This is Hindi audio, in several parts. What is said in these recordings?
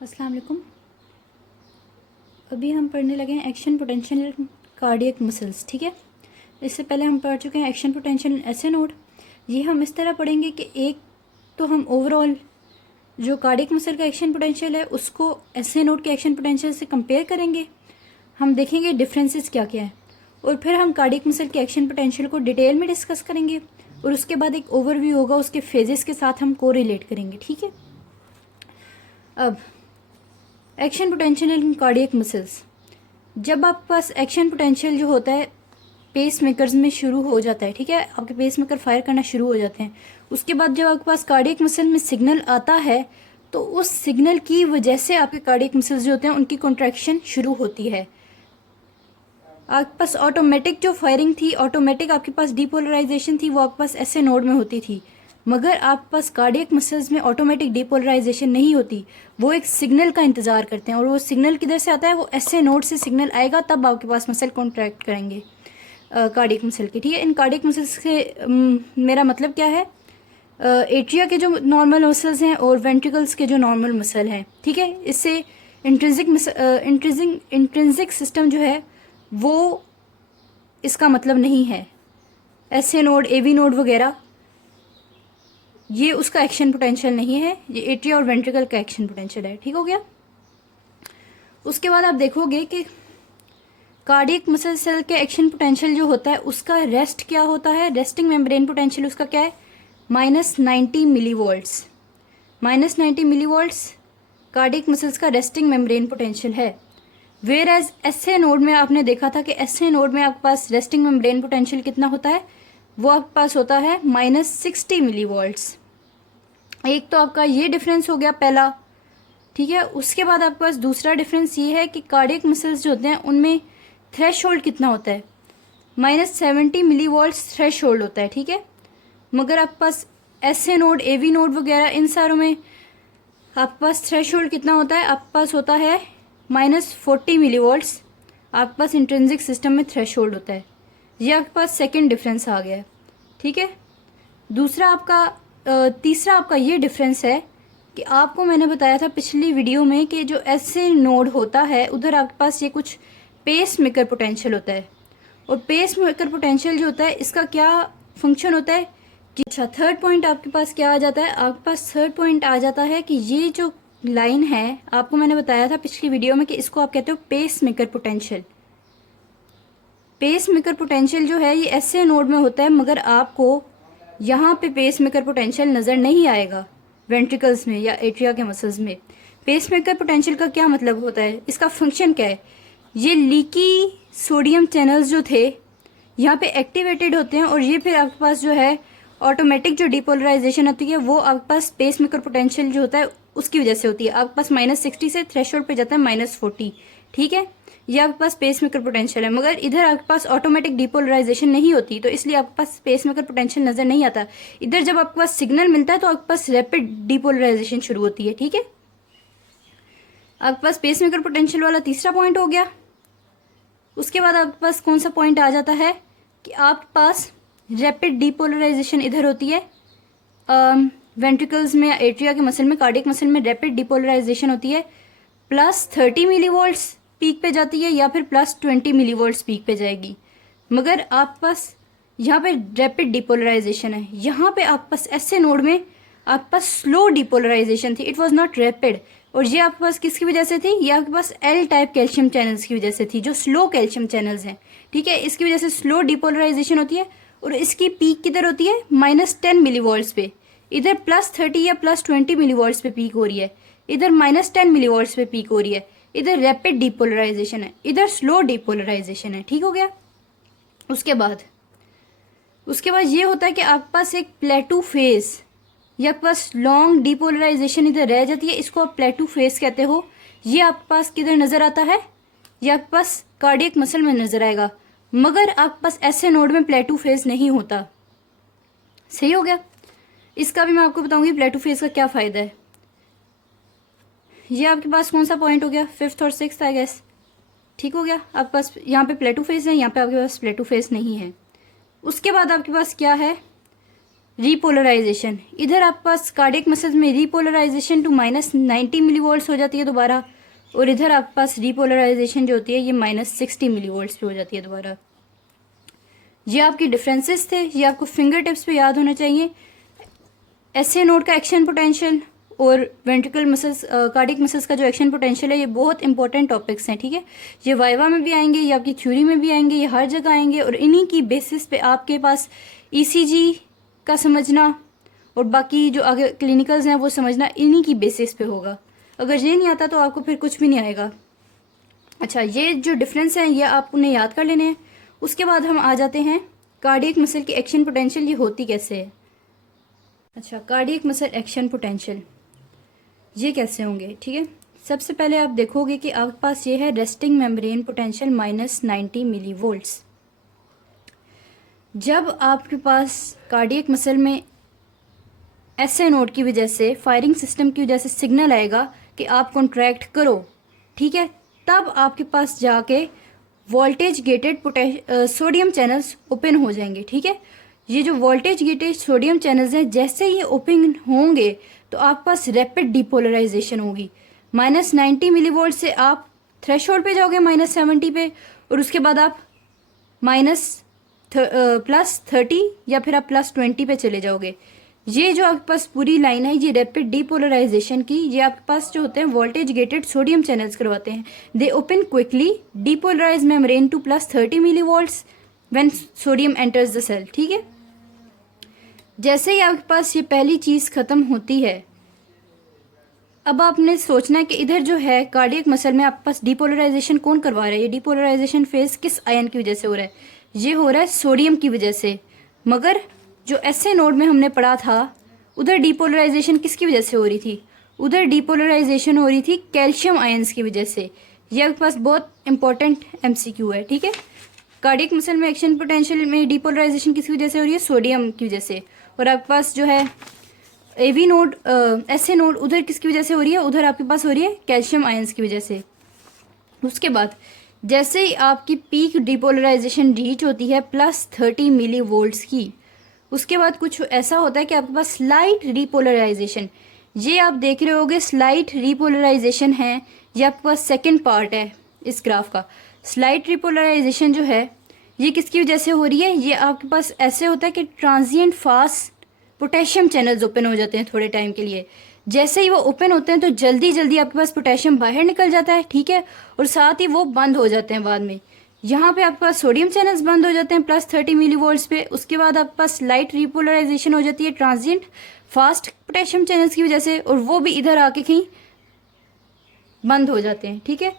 अस्सलाम वालेकुम। अभी हम पढ़ने लगे हैं एक्शन पोटेंशियल कार्डियक मसल्स। ठीक है, इससे पहले हम पढ़ चुके हैं एक्शन पोटेंशियल एसए नोड। ये हम इस तरह पढ़ेंगे कि एक तो हम ओवरऑल जो कार्डियक मसल का एक्शन पोटेंशियल है उसको एसए नोड के एक्शन पोटेंशियल से कंपेयर करेंगे। हम देखेंगे डिफरेंसेस क्या क्या है और फिर हम कार्डियक मसल के एक्शन पोटेंशियल को डिटेल में डिस्कस करेंगे और उसके बाद एक ओवरव्यू होगा, उसके फेजेस के साथ हम कोरिलेट करेंगे। ठीक है, अब action potential in cardiac muscles. जब आपके पास एक्शन पोटेंशियल जो होता है पेस मेकर्स में शुरू हो जाता है, ठीक है, आपके पेस मेकर फायर करना शुरू हो जाते हैं, उसके बाद जब आपके पास कार्डियक मसल में सिग्नल आता है तो उस सिग्नल की वजह से आपके कार्डियक मसल्स जो होते हैं उनकी कॉन्ट्रैक्शन शुरू होती है। आपके पास ऑटोमेटिक जो फायरिंग थी, ऑटोमेटिक आपके पास डीपोलराइजेशन थी, वो आपके पास ऐसे नोड में होती थी। मगर आपके पास कार्डियक मसल्स में ऑटोमेटिक डीपोलराइजेशन नहीं होती, वो एक सिग्नल का इंतजार करते हैं और वो सिग्नल किधर से आता है, वो ऐसे नोड से सिग्नल आएगा तब आपके पास मसल कॉन्ट्रैक्ट करेंगे कार्डियक मसल की। ठीक है, इन कार्डियक मसल्स से मेरा मतलब क्या है, एट्रिया के जो नॉर्मल मसल्स हैं और वेंट्रिकल्स के जो नॉर्मल मसल हैं। ठीक है, इससे इंट्रिंसिक सिस्टम जो है वो इसका मतलब नहीं है। एसए नोड, एवी नोड वगैरह ये उसका एक्शन पोटेंशियल नहीं है, ये एट्रिया और वेंट्रिकल का एक्शन पोटेंशियल है। ठीक हो गया। उसके बाद आप देखोगे कि कार्डियक मसल सेल के एक्शन पोटेंशियल जो होता है उसका रेस्ट क्या होता है, रेस्टिंग मेम्ब्रेन पोटेंशियल उसका क्या है, -90 मिलीवोल्ट्स। -90 मिलीवोल्ट्स कार्डियक मसल्स का रेस्टिंग मेम्ब्रेन पोटेंशियल है। वेयर एज एसए नोड में आपने देखा था कि एसए नोड में आपके पास रेस्टिंग मेम्ब्रेन पोटेंशियल कितना होता है, वो आपके पास होता है -60 मिलीवोल्ट्स। एक तो आपका ये डिफरेंस हो गया पहला। ठीक है, उसके बाद आपके पास दूसरा डिफरेंस ये है कि कार्डियक मसल्स जो होते हैं उनमें थ्रेशोल्ड कितना होता है, -70 मिलीवोल्ट्स थ्रेशोल्ड होता है। ठीक है, मगर आपके पास एसए नोड, एवी नोड वगैरह इन सारों में आपके पास थ्रेशोल्ड कितना होता है, आपके पास होता है -40 मिलीवोल्ट्स। आपके पास इंट्रिंसिक सिस्टम में थ्रेशोल्ड होता है। ये आपके पास सेकेंड डिफरेंस आ गया है। ठीक है, दूसरा आपका तीसरा आपका ये डिफरेंस है कि आपको मैंने बताया था पिछली वीडियो में कि जो एसए नोड होता है उधर आपके पास ये कुछ पेस मेकर पोटेंशियल होता है और पेस मेकर पोटेंशियल जो होता है इसका क्या फंक्शन होता है कि अच्छा थर्ड पॉइंट आपके पास क्या आ जाता है, आपके पास थर्ड पॉइंट आ जाता है कि ये जो लाइन है आपको मैंने बताया था पिछली वीडियो में कि इसको आप कहते हो pacemaker potential. Pacemaker potential जो है ये एसए नोड में होता है, मगर आपको यहाँ पे पेस मेकर पोटेंशियल नज़र नहीं आएगा वेंट्रिकल्स में या एट्रिया के मसल्स में। पेस मेकर पोटेंशियल का क्या मतलब होता है, इसका फंक्शन क्या है, ये लीकी सोडियम चैनल्स जो थे यहाँ पे एक्टिवेटेड होते हैं और ये फिर आपके पास जो है ऑटोमेटिक जो डिपोलराइजेशन होती है वो आपके पास पेस मेकर पोटेंशियल जो होता है उसकी वजह से होती है। आपके पास -60 से थ्रेशोल्ड पे जाता है -40। ठीक है, ये आपके पास पेस मेकर पोटेंशियल है, मगर इधर आपके पास ऑटोमेटिक डिपोलराइजेशन नहीं होती तो इसलिए आपके पास पेस मेकर पोटेंशियल नजर नहीं आता। इधर जब आपके पास सिग्नल मिलता है तो आपके पास रैपिड डिपोलराइजेशन शुरू होती है। ठीक है, आपके पास पेस मेकर पोटेंशियल वाला तीसरा पॉइंट हो गया। उसके बाद आपके पास कौन सा पॉइंट आ जाता है कि आपके पास रैपिड डिपोलराइजेशन इधर होती है वेंट्रिकल्स में, एट्रिया के मसल में, कार्डियक मसल में रैपिड डिपोलराइजेशन होती है। +30 मिलीवोल्ट्स पीक पे जाती है या फिर +20 मिलीवोल्ट्स पीक पे जाएगी, मगर आपके पास यहाँ पे रैपिड डिपोलराइजेशन है। यहाँ पे आपके पास ऐसे नोड में आपके पास स्लो डिपोलराइजेशन थी, इट वॉज नॉट रैपिड। और ये आपके पास किसकी वजह से थी, ये आपके पास एल टाइप कैल्शियम चैनल्स की वजह से थी, जो स्लो कैल्शियम चैनल्स हैं। ठीक है, इसकी वजह से स्लो डिपोलराइजेशन होती है और इसकी पीक किधर होती है, -10 मिलीवोल्ट्स पे। इधर +30 या +20 मिलीवोल्ट्स पे पीक हो रही है, इधर -10 मिलीवोल्ट्स पे पीक हो रही है। इधर रैपिड डिपोलराइजेशन है, इधर स्लो डिपोलराइजेशन है। ठीक हो गया। उसके बाद ये होता है कि आपके पास एक प्लेटू फेज या आपके पास लॉन्ग डिपोलराइजेशन इधर रह जाती है, इसको आप प्लेटू फेज कहते हो। ये आपके पास किधर नजर आता है, ये आपके पास कार्डियक मसल में नजर आएगा, मगर आपके पास ऐसे नोड में प्लेटू फेज नहीं होता। सही हो गया। इसका भी मैं आपको बताऊंगी प्लेटू फेज का क्या फायदा है। ये आपके पास कौन सा पॉइंट हो गया, 5th और 6th आई गेस। ठीक हो गया, आपके पास यहाँ पे प्लेटू फेज है, यहाँ पे आपके पास प्लेटू फेज नहीं है। उसके बाद आपके पास क्या है, रीपोलराइजेशन, इधर आपके पास कार्डियक मसल्स में रीपोलराइजेशन टू -90 मिलीवोल्ट्स हो जाती है दोबारा, और इधर आपके पास रीपोलराइजेशन जो होती है ये -60 मिलीवोल्ट्स पे हो जाती है दोबारा। ये आपके डिफरेंसेस थे, ये आपको फिंगर टिप्स पे याद होना चाहिए। एसए नोड का एक्शन पोटेंशियल और वेंट्रिकल मसल्स, कार्डियक मसल्स का जो एक्शन पोटेंशियल है, ये बहुत इंपॉर्टेंट टॉपिक्स हैं, ठीक है। ये वाइवा में भी आएंगे, ये आपकी थ्योरी में भी आएंगे, ये हर जगह आएंगे, और इन्हीं की बेसिस पे आपके पास ईसीजी का समझना और बाकी जो आगे क्लिनिकल्स हैं वो समझना इन्हीं की बेसिस पे होगा। अगर ये नहीं आता तो आपको फिर कुछ भी नहीं आएगा। अच्छा, ये जो डिफरेंस है ये आप उन्हें याद कर लेने हैं। उसके बाद हम आ जाते हैं कार्डियक मसल की एक्शन पोटेंशियल, ये होती कैसे है। अच्छा, कार्डियक मसल एक्शन पोटेंशियल ये कैसे होंगे, ठीक है। सबसे पहले आप देखोगे कि आपके पास ये है रेस्टिंग मेम्ब्रेन पोटेंशियल -90 मिलीवोल्ट्स। जब आपके पास कार्डियक मसल में एसए नोड की वजह से, फायरिंग सिस्टम की वजह से सिग्नल आएगा कि आप कॉन्ट्रैक्ट करो, ठीक है, तब आपके पास जाके voltage gated sodium channels open हो जाएंगे, ठीक है। ये जो वोल्टेज गेटेड सोडियम चैनल्स हैं, जैसे ये ओपन होंगे तो आपके पास रैपिड डिपोलराइजेशन होगी। -90 मिलीवोल्ट से आप थ्रेशोल्ड पे जाओगे -70 पे, और उसके बाद आप +30 या फिर आप +20 पे चले जाओगे। ये जो आपके पास पूरी लाइन है ये रैपिड डिपोलराइजेशन की, ये आपके पास जो होते हैं वोल्टेज गेटेड सोडियम चैनल्स करवाते हैं। They open quickly depolarize membrane to +30 millivolts when sodium enters the cell, ठीक है। जैसे ही आपके पास ये पहली चीज खत्म होती है, अब आपने सोचना है कि इधर जो है कार्डियक मसल में आपके पास डिपोलराइजेशन कौन करवा रहा है। ये डिपोलराइजेशन फेज किस आयन की वजह से हो रहा है, ये हो रहा है सोडियम की वजह से। मगर जो एसए नोड में हमने पढ़ा था उधर डिपोलराइजेशन किसकी वजह से हो रही थी, उधर डिपोलराइजेशन हो रही थी कैल्शियम आयंस की वजह से। ये आपके पास बहुत इंपॉर्टेंट एमसीक्यू है, ठीक है। कार्डियक मसल में एक्शन पोटेंशियल में डिपोलराइजेशन किसकी वजह से हो रही है, सोडियम की वजह से। और आपके पास जो है एवी नोड, एसए नोड, उधर किसकी वजह से हो रही है, उधर आपके पास हो रही है कैल्शियम आयंस की वजह से। उसके बाद जैसे ही आपकी पीक डिपोलराइजेशन रीच होती है +30 मिलीवोल्ट्स की, उसके बाद कुछ ऐसा होता है कि आपके पास स्लाइट रिपोलराइजेशन, ये आप देख रहे होगे स्लाइट रिपोलराइजेशन है, ये आपके पास सेकंड पार्ट है इस ग्राफ का। स्लाइट रिपोलराइजेशन जो है ये किसकी वजह से हो रही है, ये आपके पास ऐसे होता है कि transient fast potassium channels open हो जाते हैं थोड़े टाइम के लिए। जैसे ही वो ओपन होते हैं तो जल्दी जल्दी आपके पास पोटेशियम बाहर निकल जाता है, ठीक है, और साथ ही वो बंद हो जाते हैं बाद में। यहाँ पे आपके पास सोडियम चैनल्स बंद हो जाते हैं +30 मिलीवोल्ट्स पे। उसके बाद आपके पास लाइट रिपोलराइजेशन हो जाती है ट्रांजिएंट फास्ट पोटेशियम चैनल्स की वजह से, और वो भी इधर आके कहीं बंद हो जाते हैं, ठीक है।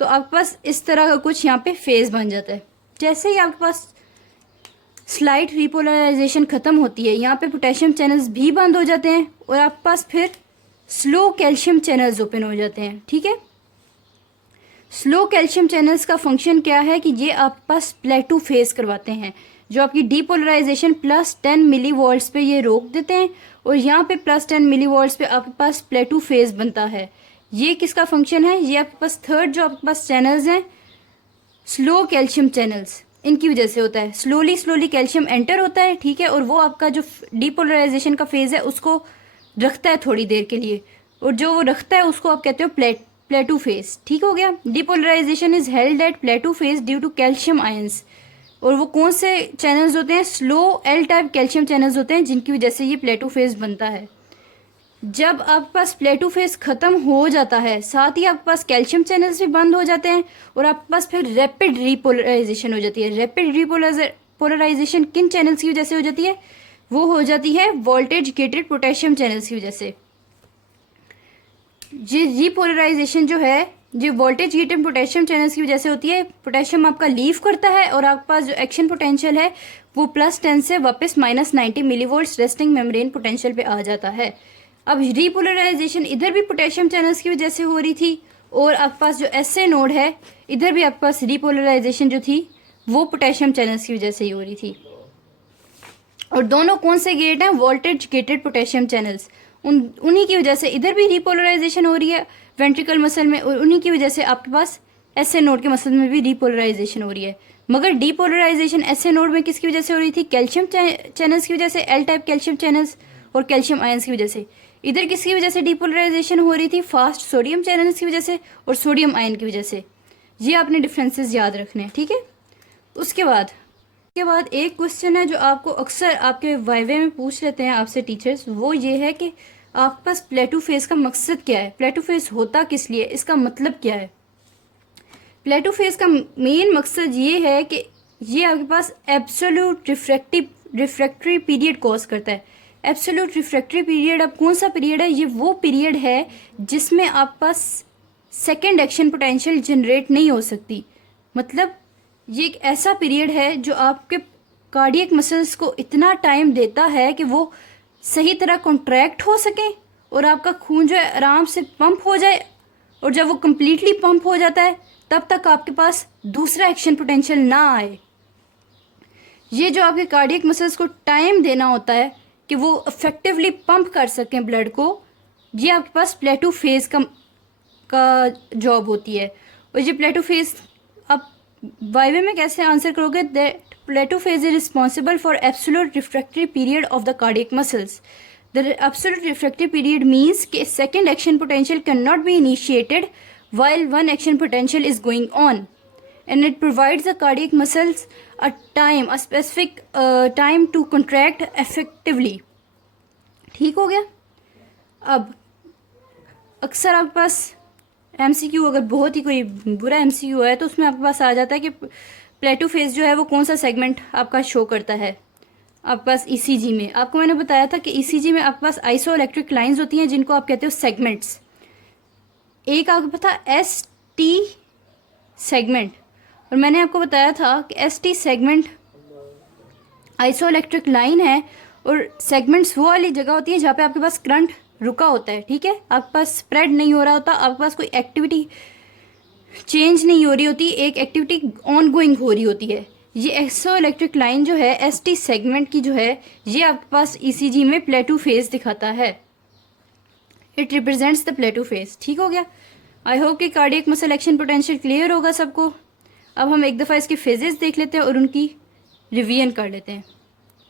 तो आपके पास इस तरह का कुछ यहाँ पे फेज बन जाता है। जैसे ही आपके पास स्लाइट रिपोलराइजेशन खत्म होती है, यहाँ पे पोटेशियम चैनल्स भी बंद हो जाते हैं और आपके पास फिर स्लो कैल्शियम चैनल्स ओपन हो जाते हैं, ठीक है। स्लो कैल्शियम चैनल्स का फंक्शन क्या है कि ये आपके पास प्लेटू फेज करवाते हैं, जो आपकी डिपोलराइजेशन +10 मिलीवोल्ट्स पे ये रोक देते हैं, और यहाँ पे +10 मिलीवोल्ट्स पे आपके पास प्लेटू फेज बनता है। ये किसका फंक्शन है, ये आपके पास थर्ड जो आपके पास चैनल्स हैं स्लो कैल्शियम चैनल्स, इनकी वजह से होता है। स्लोली कैल्शियम एंटर होता है, ठीक है, और वो आपका जो डिपोलराइजेशन का फेज है उसको रखता है थोड़ी देर के लिए, और जो वो रखता है उसको आप कहते हो प्लेटू फेज, ठीक हो गया। Depolarisation is held at plateau phase due to calcium ions, और वो कौन से चैनल्स होते हैं, slow L type calcium channels होते हैं, जिनकी वजह से ये प्लेटू फेज बनता है। जब आपके पास प्लेटू फेज खत्म हो जाता है, साथ ही आपके पास कैल्शियम चैनल्स भी बंद हो जाते हैं, और आपके पास फिर रैपिड रिपोलराइजेशन हो जाती है। रैपिड रिपोलराइजेशन किन चैनल्स की वजह से हो जाती है, वो हो जाती है वोल्टेज गेटेड पोटेशियम चैनल्स की वजह से। ये रिपोलराइजेशन जो है जो वोल्टेज गेटेड पोटेशियम चैनल्स की वजह से होती है। पोटेशियम आपका लीव करता है और आपके पास जो एक्शन पोटेंशियल है वो +10 से वापस -90 मिलीवोल्ट्स रेस्टिंग मेम्ब्रेन पोटेंशियल पे आ जाता है। अब रिपोलराइजेशन इधर भी पोटेशियम चैनल्स की वजह से हो रही थी, और आपके पास जो एसए नोड है इधर भी आपके पास रिपोलराइजेशन जो थी वो पोटेशियम चैनल्स की वजह से ही हो रही थी। और दोनों कौन से गेट हैं, वोल्टेज गेटेड पोटेशियम चैनल्स, उन्हीं की वजह से इधर भी रिपोलराइजेशन हो रही है वेंट्रिकल मसल में, और उन्हीं की वजह से आपके पास एसए नोड के मसल्स में भी डीपोलराइजेशन हो रही है। मगर डीपोलराइजेशन एसए नोड में किसकी वजह से हो रही थी? कैल्शियम चैनल्स की वजह से, एल टाइप कैल्शियम चैनल्स और कैल्शियम आयंस की वजह से। इधर किसकी वजह से डीपोलराइजेशन हो रही थी? फास्ट सोडियम चैनल्स की वजह से और सोडियम आयन की वजह से। ये आपने डिफरेंसेस याद रखने हैं, ठीक है। उसके बाद एक क्वेश्चन है जो आपको अक्सर आपके वाइवे में पूछ लेते हैं आपसे टीचर्स, वो ये है कि आपके पास प्लेटो फेज का मकसद क्या है? प्लेटो फेज होता किस लिए, इसका मतलब क्या है? प्लेटो फेज का मेन मकसद ये है कि ये आपके पास एब्सोल्यूट रिफ्रैक्टरी पीरियड कॉज करता है। एब्सोल्यूट रिफ्रैक्टरी पीरियड अब कौन सा पीरियड है? ये वो पीरियड है जिसमें आपके पास सेकेंड एक्शन पोटेंशियल जनरेट नहीं हो सकती। मतलब ये एक ऐसा पीरियड है जो आपके कार्डियक मसल्स को इतना टाइम देता है कि वो सही तरह कॉन्ट्रैक्ट हो सकें और आपका खून जो है आराम से पंप हो जाए, और जब वो कम्प्लीटली पंप हो जाता है तब तक आपके पास दूसरा एक्शन पोटेंशियल ना आए। ये जो आपके कार्डियक मसल्स को टाइम देना होता है कि वो इफेक्टिवली पंप कर सकें ब्लड को, ये आपके पास प्लेटो फेज का जॉब होती है। और ये प्लेटो फेज आप वाइवे में कैसे आंसर करोगे? That plateau phase is responsible for absolute refractory period of the cardiac muscles. The absolute refractory period means कि second action potential can not be initiated while one action potential is going on, and it provides the cardiac muscles a specific time to contract effectively। ठीक हो गया। अब अक्सर आपके पास एमसीक्यू, अगर बहुत ही कोई बुरा एमसीक्यू है तो उसमें आपके पास आ जाता है कि प्लेटो फेज जो है वो कौन सा सेगमेंट आपका शो करता है। आपके पास ईसीजी में, आपको मैंने बताया था कि ईसीजी में आपके पास आइसो इलेक्ट्रिक लाइंस होती हैं जिनको आप कहते हो सेगमेंट्स। एक आपको पता एस टी सेगमेंट, और मैंने आपको बताया था कि S T segment iso electric line है, और सेगमेंट्स वो वाली जगह होती है जहाँ पे आपके पास करंट रुका होता है, ठीक है। आपके पास स्प्रेड नहीं हो रहा होता, आपके पास कोई एक्टिविटी चेंज नहीं हो रही होती, एक एक्टिविटी ऑन गोइंग हो रही होती है। ये आइसो इलेक्ट्रिक लाइन जो है एस टी सेगमेंट की जो है, ये आपके पास ईसीजी में प्लेटो फेज दिखाता है। It represents the plateau phase. ठीक हो गया। आई होप कि cardiac muscle action potential clear होगा सबको। अब हम एक दफ़ा इसके फेजेस देख लेते हैं और उनकी रिवीजन कर लेते हैं।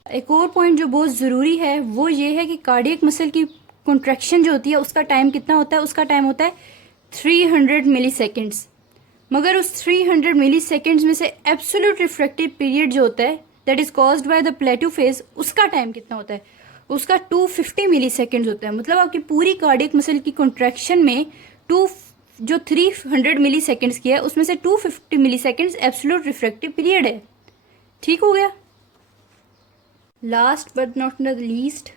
एक और पॉइंट जो बहुत ज़रूरी है वो ये है कि कार्डियक मसल की कॉन्ट्रैक्शन जो होती है उसका टाइम कितना होता है? उसका टाइम होता है 300 मिली सेकेंड्स। मगर उस 300 मिली सेकेंड्स में से एब्सोल्यूट रिफ्रैक्टिव पीरियड जो होता है that is caused by the plateau phase, उसका टाइम कितना होता है? उसका 250 मिली सेकेंड्स होता है। मतलब आपकी पूरी कार्डियक मसल की कॉन्ट्रैक्शन में जो 300 मिली सेकेंड्स की है उसमें से 250 मिली सेकेंड्स एब्सोल्यूट रिफ्रैक्टिव पीरियड है। ठीक हो गया। Last but not the least,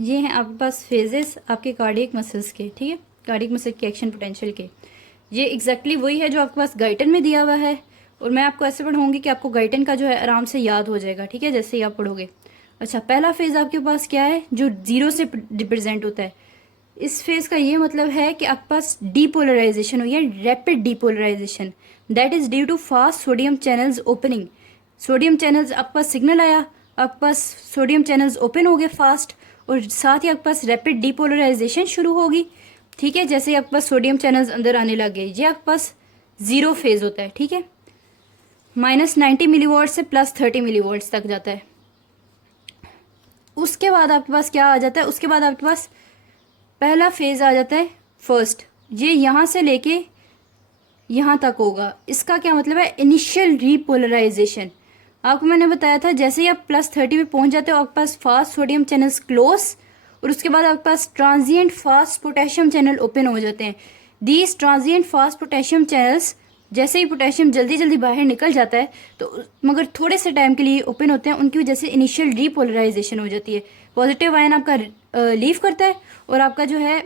ये हैं आपके पास फेजेस आपके कार्डियक मसल्स के, ठीक है, कार्डियक मसल के एक्शन पोटेंशियल के। ये एग्जैक्टली वही है जो आपके पास गाइटन में दिया हुआ है, और मैं आपको ऐसे पढ़ाऊंगी कि आपको गाइटन का जो है आराम से याद हो जाएगा, ठीक है, जैसे ही आप पढ़ोगे। अच्छा, पहला फेज आपके पास क्या है? जो 0 से रिप्रेजेंट होता है। इस फेज का ये मतलब है कि आपके पास डीपोलराइजेशन हुई है, rapid depolarisation, that is due to fast sodium channels opening. Sodium channels, आपके पास सिग्नल आया, आपके पास सोडियम चैनल्स ओपन हो गए फास्ट, और साथ ही आपके पास रैपिड डीपोलराइजेशन शुरू होगी। ठीक है, जैसे ही आपके पास सोडियम चैनल्स अंदर आने लग गए, ये आपके पास 0 फेज होता है, ठीक है, -90 मिलीवॉट से +30 मिलीवॉट्स तक जाता है। उसके बाद आपके पास क्या आ जाता है? उसके बाद आपके पास पहला फेज आ जाता है फर्स्ट, ये यहाँ से लेके यहाँ तक होगा। इसका क्या मतलब है? Initial repolarisation. आपको मैंने बताया था जैसे ही आप +30 में पहुंच जाते हो आपके पास फास्ट सोडियम चैनल्स क्लोज, और उसके बाद आपके पास transient fast potassium channel open हो जाते हैं। These transient fast potassium channels, जैसे ही पोटेशियम जल्दी जल्दी बाहर निकल जाता है तो मगर थोड़े से टाइम के लिए ओपन होते हैं, उनकी वजह से इनिशियल रीपोलराइजेशन हो जाती है। पॉजिटिव आयन आपका लीव करता है और आपका जो है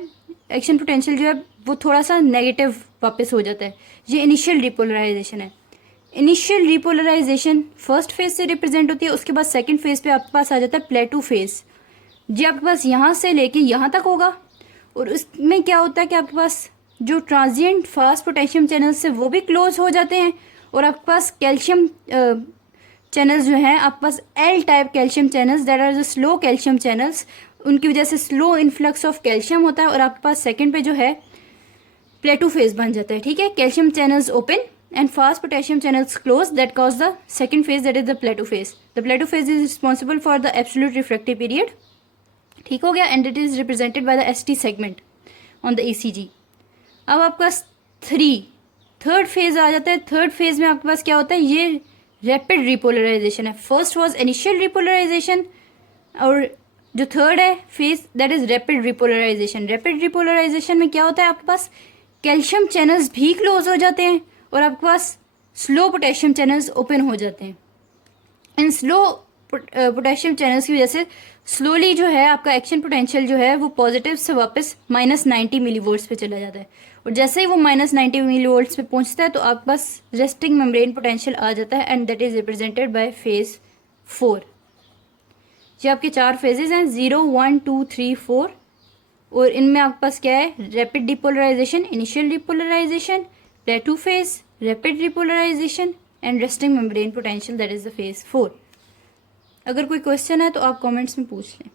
एक्शन पोटेंशियल जो है वो थोड़ा सा नेगेटिव वापस हो जाता है। ये इनिशियल रीपोलराइजेशन है। इनिशियल रीपोलराइजेशन फर्स्ट फेज से रिप्रेजेंट होती है। उसके बाद सेकंड फेज पे आपके पास आ जाता है प्लेटो फेज, जी आपके पास यहाँ से लेके यहाँ तक होगा। और उसमें क्या होता है कि आपके पास जो ट्रांजिएंट फास्ट पोटेशियम चैनल्स से वो भी क्लोज हो जाते हैं, और आपके पास कैल्शियम चैनल्स जो हैं, आपके पास L type calcium channels that are the slow calcium channels, उनकी वजह से स्लो इन्फ्लक्स ऑफ कैल्शियम होता है, और आपके पास सेकंड पे जो है प्लेटो फेज बन जाता है। ठीक है, calcium channels open, and fast potassium channels close that cause the second phase, that is the plateau phase. The plateau phase is responsible for the absolute refractive period. ठीक हो गया, and it is represented by the ST segment on the ECG. अब आपका थर्ड फेज आ जाता है. थर्ड फेज में आपके पास क्या होता है, ये रैपिड रिपोलराइजेशन है. फर्स्ट वाज इनिशियल रिपोलराइजेशन और जो थर्ड है phase that is rapid repolarisation. Rapid repolarisation में क्या होता है, आपके पास कैल्शियम चैनल्स भी क्लोज हो जाते हैं और आपके पास स्लो पोटेशियम चैनल्स ओपन हो जाते हैं. इन स्लो पोटेशियम चैनल्स की वजह से स्लोली जो है आपका एक्शन पोटेंशियल जो है वो पॉजिटिव से वापस -90 मिलीवोल्ट्स पे चला जाता है. और जैसे ही वो -90 मिलीवोल्ट्स पे पहुंचता है तो आपके पास रेस्टिंग मेम्ब्रेन पोटेंशियल आ जाता है and that is represented by phase 4. ये आपके 4 फेजेस हैं, 0, 1, 2, 3, 4. और इनमें आपके पास क्या है, rapid depolarisation, initial depolarisation, plateau phase, rapid depolarisation and resting membrane potential, that is the phase 4. अगर कोई क्वेश्चन है तो आप कमेंट्स में पूछ लें.